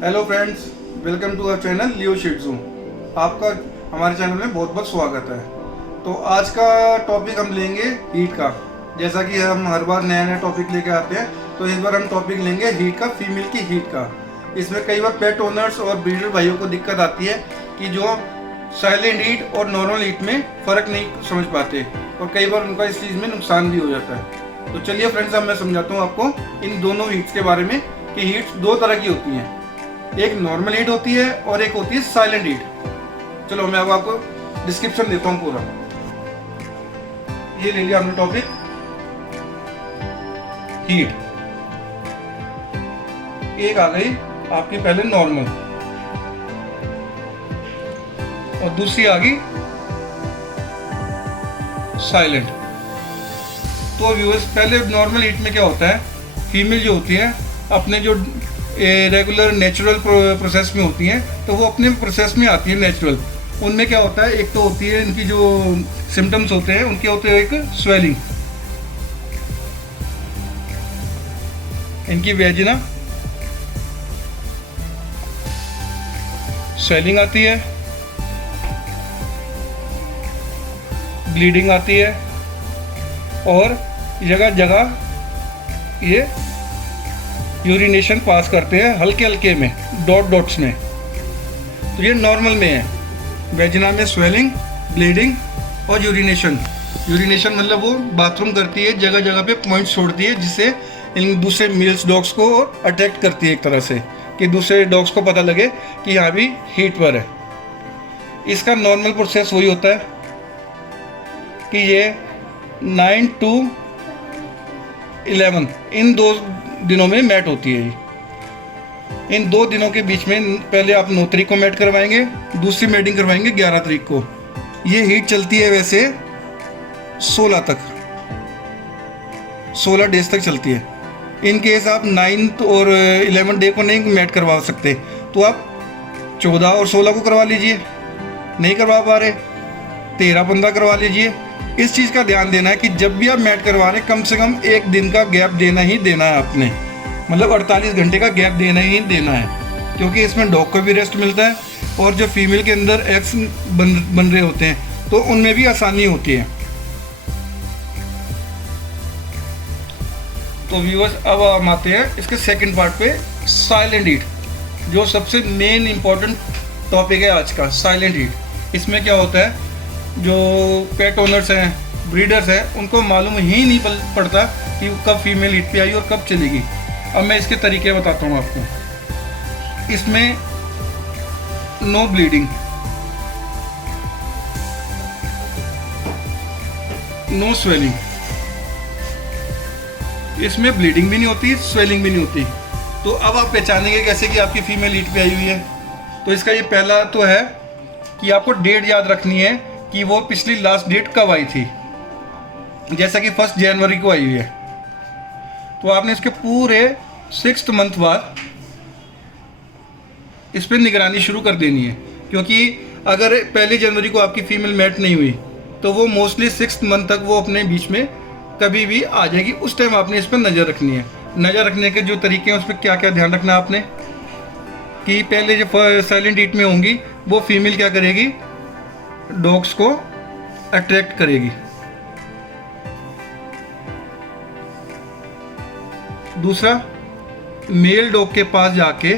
Hello friends, welcome to our channel Leo Shih Tzu. आपका हमारे channel में बहुत बहुत स्वागत है। तो आज का टॉपिक हम लेंगे हीट का। जैसा कि हम हर बार नया नया टॉपिक लेके आते हैं, तो इस बार हम टॉपिक लेंगे हीट का, फीमेल की हीट का। इसमें कई बार पेट ओनर्स और ब्रीडर भाइयों को दिक्कत आती है कि जो साइलेंट हीट और नॉर्मल हीट में फ़र्क नहीं समझ पाते, और कई बार उनका इस चीज़ में नुकसान भी हो जाता है। तो चलिए फ्रेंड्स, अब मैं समझाता हूँ आपको इन दोनों हीट्स के बारे में कि हीट्स दो तरह की होती हैं। एक नॉर्मल हीट होती है और एक होती है साइलेंट हीट। चलो मैं अब आपको डिस्क्रिप्शन देता हूँ पूरा। ये ले लिया हमने टॉपिक हीट। एक आ गई आपकी पहले नॉर्मल और दूसरी आ गई साइलेंट। तो व्यूअर्स, पहले नॉर्मल हीट में क्या होता है, फीमेल जो होती है अपने जो रेगुलर नेचुरल प्रोसेस में होती हैं, तो वो अपने प्रोसेस में आती है नेचुरल। उनमें क्या होता है, एक तो होती है इनकी जो सिम्टम्स होते हैं उनके होते हैं एक स्वेलिंग, इनकी वेजिना स्वेलिंग आती है, ब्लीडिंग आती है, और जगह जगह ये यूरिनेशन पास करते हैं हल्के हल्के में, डॉट्स में। तो ये नॉर्मल में है। वेजिना में स्वेलिंग, ब्लीडिंग और यूरिनेशन मतलब वो बाथरूम करती है, जगह जगह पे पॉइंट्स छोड़ती है, जिससे इन दूसरे मेल्स डॉग्स को अट्रैक्ट करती है एक तरह से, कि दूसरे डॉग्स को पता लगे कि यहाँ भी हीट पर है। इसका नॉर्मल प्रोसेस वही होता है कि ये 9 to 11 इन दो दिनों में मैट होती है। इन 2 दिनों के बीच में पहले आप 9 तारीख को मैट करवाएंगे, दूसरी मैटिंग करवाएंगे 11 तारीख को। ये हीट चलती है वैसे 16 तक, 16 डेज तक चलती है। इन केस आप 9 और 11 डे को नहीं मैट करवा सकते, तो आप 14 और 16 को करवा लीजिए। नहीं करवा पा रहे, 13-15 करवा लीजिए। इस चीज़ का ध्यान देना है कि जब भी आप मैट करवा रहे हैं, कम से कम 1 दिन का गैप देना ही देना है आपने, मतलब 48 घंटे का गैप देना ही देना है, क्योंकि इसमें डॉग को भी रेस्ट मिलता है, और जो फीमेल के अंदर एग्स बन रहे होते हैं तो उनमें भी आसानी होती है। तो व्यूअर्स, अब हम आते हैं इसके सेकंड पार्ट पे, साइलेंट हीट, जो सबसे मेन इंपॉर्टेंट टॉपिक है आज का, साइलेंट हीट। इसमें क्या होता है, जो पेट ओनर्स हैं, ब्रीडर्स हैं, उनको मालूम ही नहीं पड़ता कि कब फीमेल हीट पे आई और कब चलेगी। अब मैं इसके तरीके बताता हूँ आपको। इसमें नो ब्लीडिंग, नो स्वेलिंग, इसमें ब्लीडिंग भी नहीं होती, स्वेलिंग भी नहीं होती। तो अब आप पहचानेंगे कैसे कि आपकी फीमेल हीट पे आई हुई है। तो इसका ये पहला तो है कि आपको डेट याद रखनी है कि वो पिछली लास्ट डेट कब आई थी। जैसा कि 1 जनवरी को आई हुई है, तो आपने इसके पूरे 6th मंथ बाद इस पर निगरानी शुरू कर देनी है, क्योंकि अगर 1 जनवरी को आपकी फीमेल मैट नहीं हुई, तो वो मोस्टली 6th मंथ तक वो अपने बीच में कभी भी आ जाएगी। उस टाइम आपने इस पर नज़र रखनी है। नज़र रखने के जो तरीके हैं, उस पर क्या क्या ध्यान रखना है आपने, कि पहले जो साइलेंट हीट में होंगी, वो फीमेल क्या करेगी, डॉग्स को अट्रैक्ट करेगी। दूसरा, मेल डॉग के पास जाके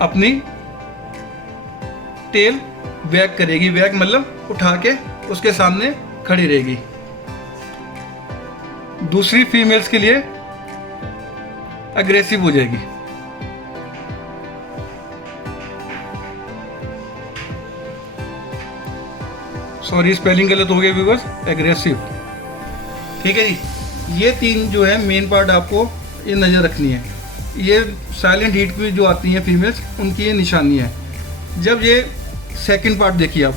अपनी टेल वैग करेगी, वैग मतलब उठा के उसके सामने खड़ी रहेगी। दूसरी फीमेल्स के लिए अग्रेसिव हो जाएगी। सॉरी, स्पेलिंग गलत हो गया व्यूअर्स, एग्रेसिव। ठीक है जी। ये 3 जो है मेन पार्ट आपको ये नज़र रखनी है। ये साइलेंट हीट में जो आती हैं फीमेल्स, उनकी ये निशानी है। जब ये सेकंड पार्ट देखिए आप,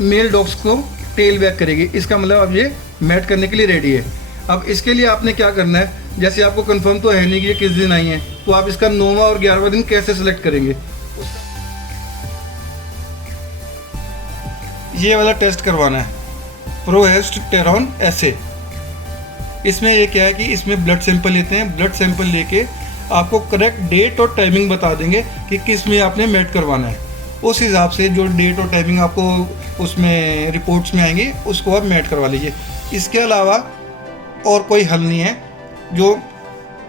मेल डॉग्स को टेल बैक करेगी, इसका मतलब अब ये मैट करने के लिए रेडी है। अब इसके लिए आपने क्या करना है, जैसे आपको कंफर्म तो है नहीं कि ये किस दिन आई है, तो आप इसका 9वां और 11वां दिन कैसे सेलेक्ट करेंगे। ये वाला टेस्ट करवाना है, प्रोहेस्टेरोन एसे। इसमें ये क्या है कि इसमें ब्लड सैंपल लेते हैं, ब्लड सैंपल लेके आपको करेक्ट डेट और टाइमिंग बता देंगे कि किस में आपने मेट करवाना है। उस हिसाब से जो डेट और टाइमिंग आपको उसमें रिपोर्ट्स में आएंगी उसको आप मेट करवा लीजिए। इसके अलावा और कोई हल नहीं है जो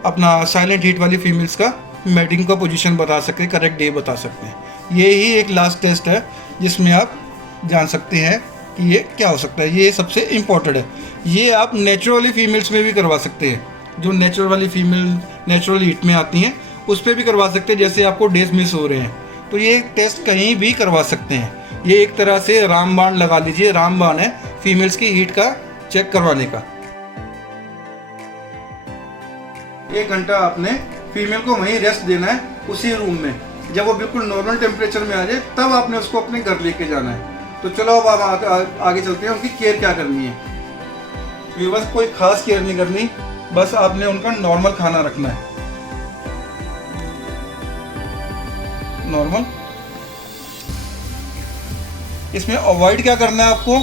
अपना साइलेंट हीट वाली फीमेल्स का मेटिंग का पोजीशन बता सकते हैं, करेक्ट डे बता सकते हैं। ये ही एक लास्ट टेस्ट है जिसमें आप जान सकते हैं कि ये क्या हो सकता है। ये सबसे इम्पोर्टेंट है। ये आप नेचुरल वाली फीमेल्स में भी करवा सकते हैं, जो नेचुरल वाली फीमेल नेचुरल हीट में आती हैं उस पर भी करवा सकते हैं। जैसे आपको डेज मिस हो रहे हैं तो ये टेस्ट कहीं भी करवा सकते हैं। ये एक तरह से रामबाण लगा लीजिए, रामबाण है फीमेल्स की हीट का चेक करवाने का। 1 घंटा आपने फीमेल को वहीं रेस्ट देना है उसी रूम में। जब वो बिल्कुल नॉर्मल टेम्परेचर में आ जाए तब आपने उसको अपने घर लेके जाना है। तो चलो अब आप आगे चलते हैं, उनकी केयर क्या करनी है। ये बस कोई खास केयर नहीं करनी, बस आपने उनका नॉर्मल खाना रखना है, नॉर्मल। इसमें अवॉइड क्या करना है आपको,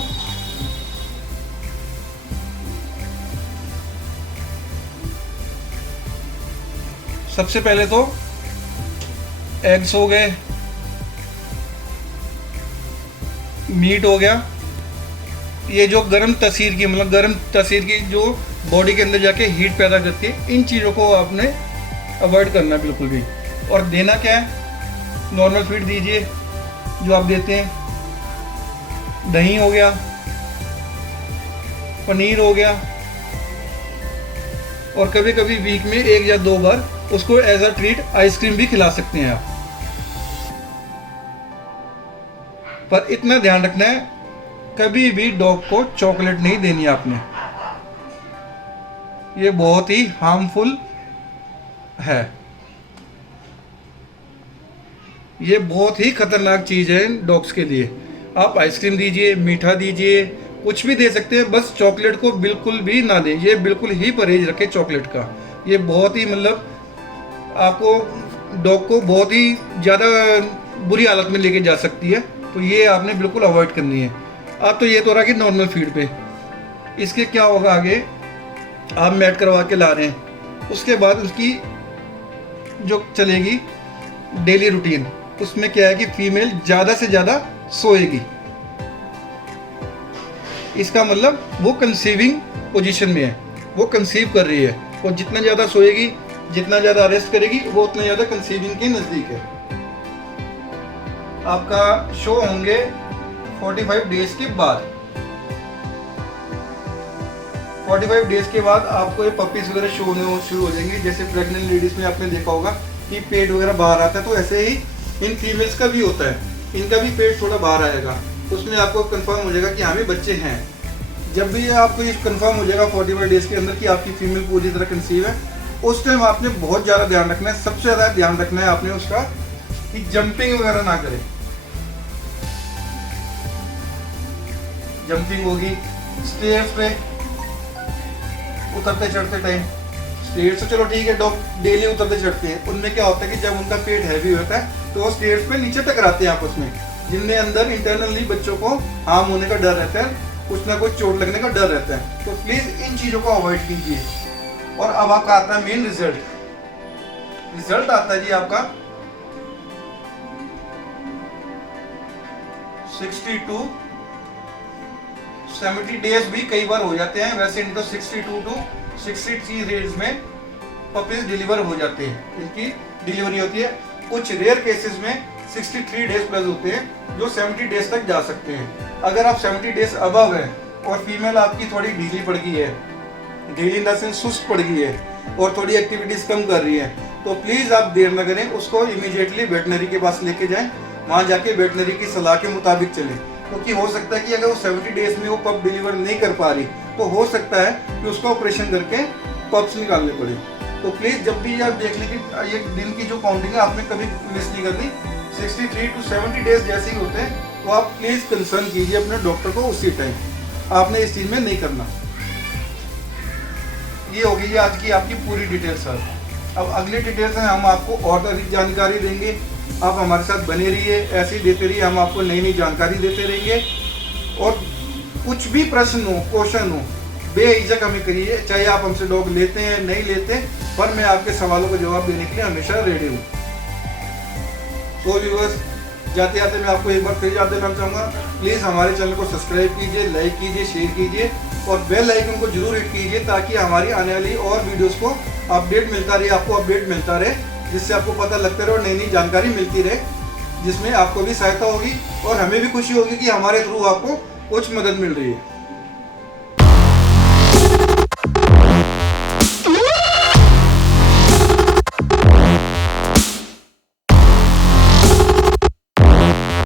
सबसे पहले तो एग्स हो गए, मीट हो गया, ये जो गर्म तसीर की मतलब गर्म तसीर की जो बॉडी के अंदर जाके हीट पैदा करती है, इन चीज़ों को आपने अवॉइड करना है बिल्कुल भी। और देना क्या है, नॉर्मल फीड दीजिए जो आप देते हैं। दही हो गया, पनीर हो गया, और कभी कभी वीक में 1 या 2 बार उसको एज अ ट्रीट आइसक्रीम भी खिला सकते हैं आप। पर इतना ध्यान रखना है कभी भी डॉग को चॉकलेट नहीं देनी आपने, ये बहुत ही हार्मफुल है, ये बहुत ही खतरनाक चीज़ है डॉग्स के लिए। आप आइसक्रीम दीजिए, मीठा दीजिए, कुछ भी दे सकते हैं, बस चॉकलेट को बिल्कुल भी ना दें। ये बिल्कुल ही परहेज रखें चॉकलेट का। ये बहुत ही मतलब आपको डॉग को बहुत ही ज़्यादा बुरी हालत में लेके जा सकती है, तो ये आपने बिल्कुल अवॉइड करनी है। अब तो ये तो रहा कि नॉर्मल फीड पे, इसके क्या होगा आगे, आप मैट करवा के ला रहे हैं, उसके बाद उसकी जो चलेगी डेली रूटीन, उसमें क्या है कि फीमेल ज़्यादा से ज़्यादा सोएगी। इसका मतलब वो कंसीविंग पोजीशन में है, वो कंसीव कर रही है, और जितना ज़्यादा सोएगी, जितना ज़्यादा रेस्ट करेगी, वो उतना ज़्यादा कंसीविंग के नज़दीक है। आपका शो होंगे 45 डेज के बाद। 45 डेज के बाद आपको ये पपीज वगैरह शो होने शुरू हो जाएंगे। जैसे प्रेग्नेंट लेडीज में आपने देखा होगा कि पेट वगैरह बाहर आता है, तो ऐसे ही इन फीमेल्स का भी होता है, इनका भी पेट थोड़ा बाहर आएगा। उसमें आपको कंफर्म हो जाएगा कि हाँ भी बच्चे हैं। जब भी आपको ये कंफर्म हो जाएगा 45 डेज के अंदर कि आपकी फीमेल पूरी तरह कंसीव है, उस टाइम आपने बहुत ज़्यादा ध्यान रखना है। सबसे ज़्यादा ध्यान रखना है आपने उसका कि जंपिंग वगैरह ना करे। जंपिंग होगी स्टेयर्स पे उतरते चढ़ते टाइम, स्टेयर्स तो चलो ठीक है, डॉग डेली उतरते चढ़ते हैं। उनमें क्या होता है कि जब उनका पेट हैवी होता है तो वो स्टेयर्स पे नीचे टकराते हैं आपस में, जिनमें अंदर इंटरनली बच्चों को हार्म होने का डर रहता है, कुछ ना कुछ चोट लगने का डर रहता है। तो प्लीज़ इन चीज़ों को अवॉइड कीजिए। और अब आपका आता है मेन रिजल्ट। रिजल्ट आता है जी आपका 60 to 70 डेज भी कई बार हो जाते हैं। वैसे इनको 62 to 63 डेज में पपीज डिलीवर हो जाते हैं, इनकी डिलीवरी होती है। कुछ रेयर केसेस में 63 डेज प्लस होते हैं जो 70 डेज तक जा सकते हैं। अगर आप 70 डेज अबव है और फीमेल आपकी थोड़ी ढीली पड़ गई है, ढीली इन द सेंस सुस्त पड़ गई है और थोड़ी एक्टिविटीज कम कर रही है, तो प्लीज़ आप देर न करें, उसको इमीडिएटली वेटनरी के पास लेके जाएं। वहाँ जाके वेटनरी की सलाह के मुताबिक चलें, क्योंकि हो सकता है कि अगर वो 70 डेज में वो पप डिलीवर नहीं कर पा रही तो हो सकता है कि उसको ऑपरेशन करके पप्स निकालने पड़े। तो प्लीज़ जब भी आप देख लें कि ये दिन की जो काउंटिंग है आपने कभी मिस नहीं करनी। 63 to 70 डेज जैसे ही होते हैं तो आप प्लीज़ कंसर्न कीजिए अपने डॉक्टर को उसी टाइम, आपने इस चीज़ में नहीं करना। ये हो गई आज की आपकी पूरी डिटेल सर। अब अगली डिटेल्स हैं, हम आपको और अधिक जानकारी देंगे। आप हमारे साथ बने रहिए, ऐसे ही देते रहिए, हम आपको नई नई जानकारी देते रहेंगे। और कुछ भी प्रश्न हो, क्वेश्चन हो, बेहिचक हमें करिए, चाहे आप हमसे डॉग लेते हैं नहीं लेते, पर मैं आपके सवालों का जवाब देने के लिए हमेशा रेडी हूँ। तो व्यूअर्स, जाते जाते मैं आपको एक बार फिर याद देना चाहूँगा, प्लीज़ हमारे चैनल को सब्सक्राइब कीजिए, लाइक कीजिए, शेयर कीजिए और बेल आइकन को जरूर हिट कीजिए, ताकि हमारी आने वाली और वीडियोस को अपडेट मिलता रहे, आपको अपडेट मिलता रहे, जिससे आपको पता लगता रहे और नई नई जानकारी मिलती रहे, जिसमें आपको भी सहायता होगी और हमें भी खुशी होगी कि हमारे थ्रू आपको कुछ मदद मिल रही है।